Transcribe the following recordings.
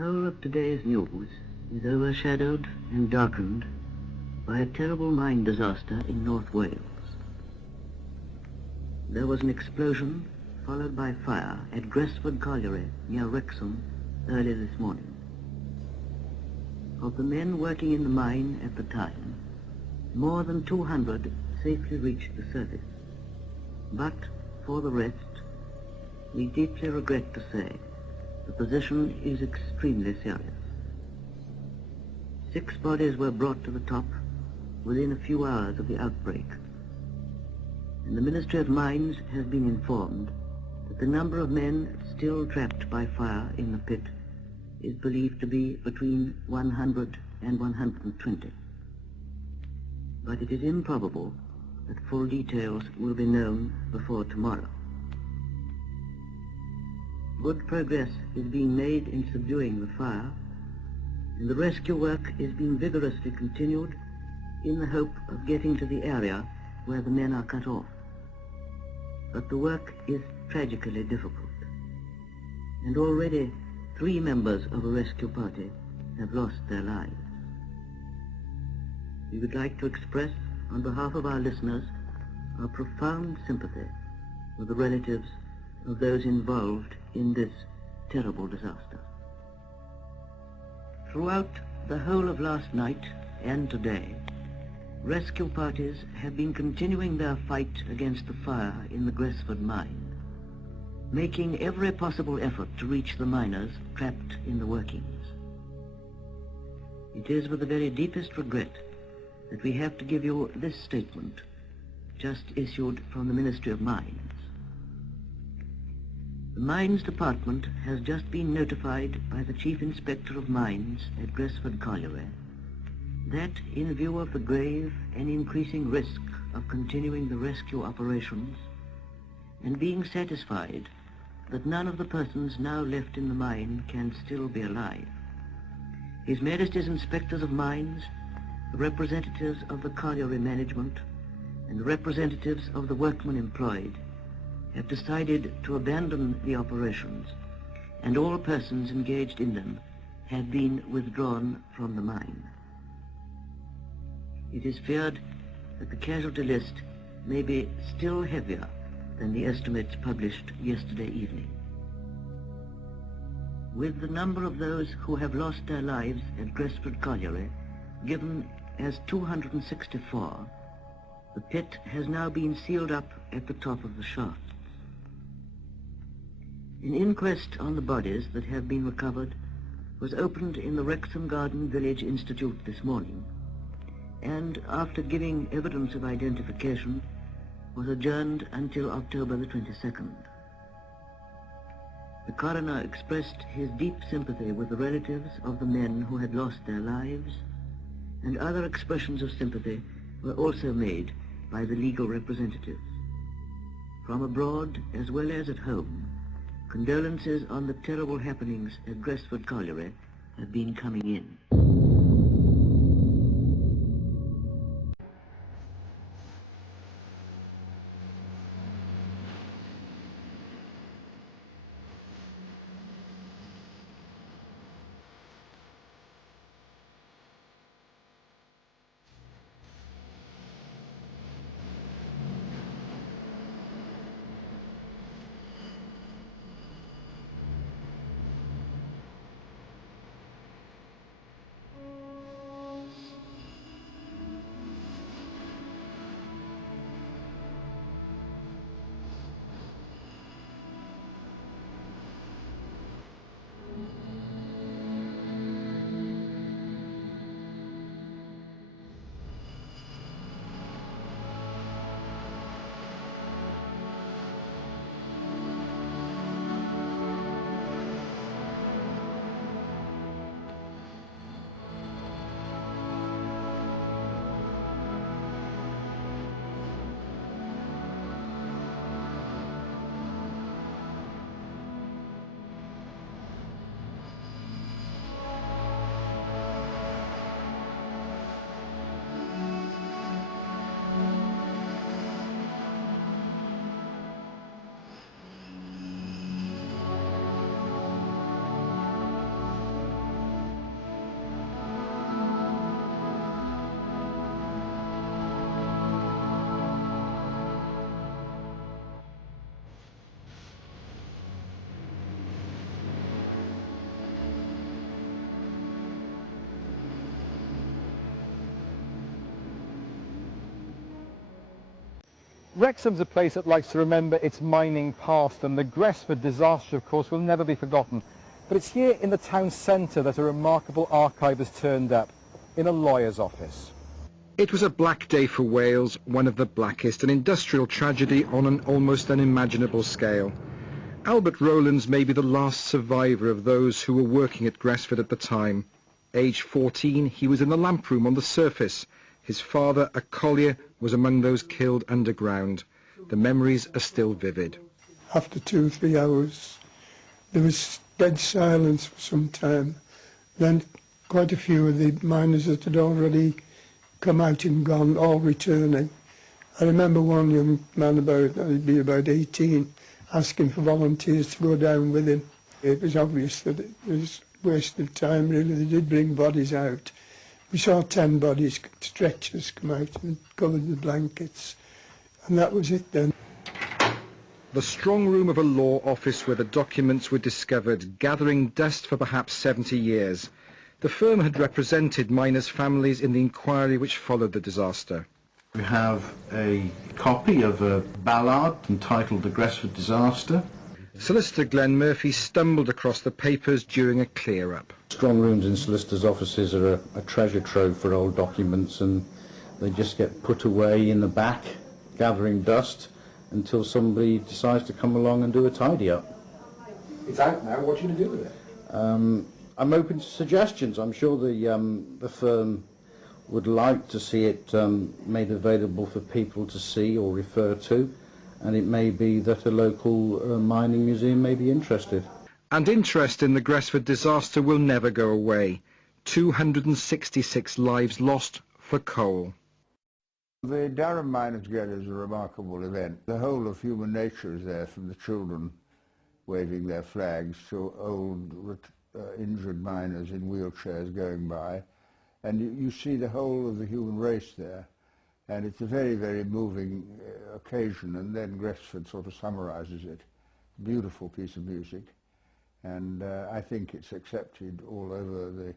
whole of today's news is overshadowed and darkened by a terrible mine disaster in North Wales. There was an explosion followed by fire at Gresford Colliery near Wrexham early this morning. Of the men working in the mine at the time, more than 200 safely reached the surface. But for the rest, we deeply regret to say the position is extremely serious. 6 bodies were brought to the top within a few hours of the outbreak, and the Ministry of Mines has been informed that the number of men still trapped by fire in the pit is believed to be between 100 and 120. But it is improbable that full details will be known before tomorrow. Good progress is being made in subduing the fire, and the rescue work is being vigorously continued in the hope of getting to the area where the men are cut off. But the work is tragically difficult, and already 3 members of a rescue party have lost their lives. We would like to express, on behalf of our listeners, our profound sympathy with the relatives of those involved in this terrible disaster. Throughout the whole of last night and today, rescue parties have been continuing their fight against the fire in the Gresford mine, making every possible effort to reach the miners trapped in the workings. It is with the very deepest regret that we have to give you this statement, just issued from the Ministry of Mines. The Mines Department has just been notified by the Chief Inspector of Mines at Gresford Colliery that, in view of the grave and increasing risk of continuing the rescue operations, and being satisfied that none of the persons now left in the mine can still be alive, His Majesty's Inspectors of Mines, the representatives of the colliery management, and the representatives of the workmen employed have decided to abandon the operations, and all persons engaged in them have been withdrawn from the mine. It is feared that the casualty list may be still heavier than the estimates published yesterday evening. With the number of those who have lost their lives at Gresford Colliery given as 264, the pit has now been sealed up at the top of the shaft. An inquest on the bodies that have been recovered was opened in the Wrexham Garden Village Institute this morning, and after giving evidence of identification, was adjourned until October the 22nd. The coroner expressed his deep sympathy with the relatives of the men who had lost their lives, and other expressions of sympathy were also made by the legal representatives. From abroad as well as at home, condolences on the terrible happenings at Gresford Colliery have been coming in. Wrexham's a place that likes to remember its mining past, and the Gresford disaster, of course, will never be forgotten. But it's here in the town centre that a remarkable archive has turned up, in a lawyer's office. It was a black day for Wales, one of the blackest, an industrial tragedy on an almost unimaginable scale. Albert Rowlands may be the last survivor of those who were working at Gresford at the time. Aged 14, he was in the lamp room on the surface. His father, a collier, was among those killed underground. The memories are still vivid. After 2 or 3 hours, there was dead silence for some time. Then quite a few of the miners that had already come out and gone, all returning. I remember one young man, he'd be about 18, asking for volunteers to go down with him. It was obvious that it was wasted time, really. They did bring bodies out. We saw 10 bodies, stretchers come out and covered with blankets, and that was it then. The strong room of a law office where the documents were discovered, gathering dust for perhaps 70 years. The firm had represented miners' families in the inquiry which followed the disaster. We have a copy of a ballad entitled The Gresford Disaster. Solicitor Glenn Murphy stumbled across the papers during a clear-up. Strong rooms in solicitors' offices are a treasure trove for old documents, and they just get put away in the back, gathering dust, until somebody decides to come along and do a tidy-up. It's out now. What are you going to do with it? I'm open to suggestions. I'm sure the firm would like to see it made available for people to see or refer to, and it may be that a local mining museum may be interested. And interest in the Gresford disaster will never go away. 266 lives lost for coal. The Durham Miners' Gallery is a remarkable event. The whole of human nature is there, from the children waving their flags to old injured miners in wheelchairs going by, and you see the whole of the human race there, and it's a very, very moving occasion. And then Gresford sort of summarizes it. Beautiful piece of music, and I think it's accepted all over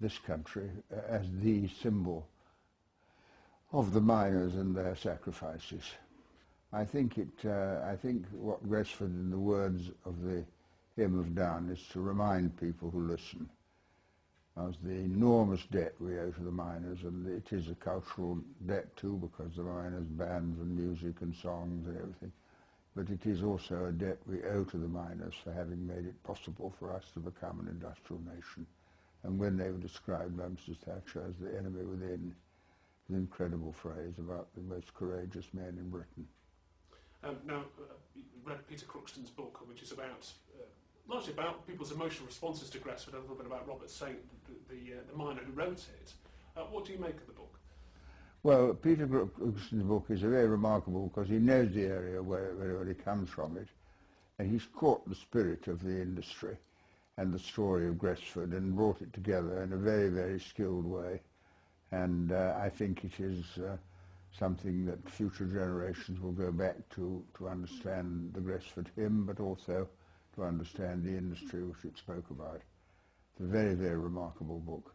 this country as the symbol of the miners and their sacrifices. I think what Gresford, in the words of the hymn, have done is to remind people who listen of the enormous debt we owe to the miners, and it is a cultural debt too, because the miners' bands and music and songs and everything, but it is also a debt we owe to the miners for having made it possible for us to become an industrial nation. And when they were described by Mrs. Thatcher as the enemy within, an incredible phrase about the most courageous men in Britain. Now, you read Peter Crookston's book, which is about largely about people's emotional responses to Gresford, a little bit about Robert Saint, the miner who wrote it. What do you make of the book? Well, Peter Crookston's book is very remarkable because he knows the area where he comes from it, and he's caught the spirit of the industry and the story of Gresford and brought it together in a very, very skilled way. And I think it is something that future generations will go back to understand the Gresford hymn, but also to understand the industry which it spoke about. It's a very, very remarkable book.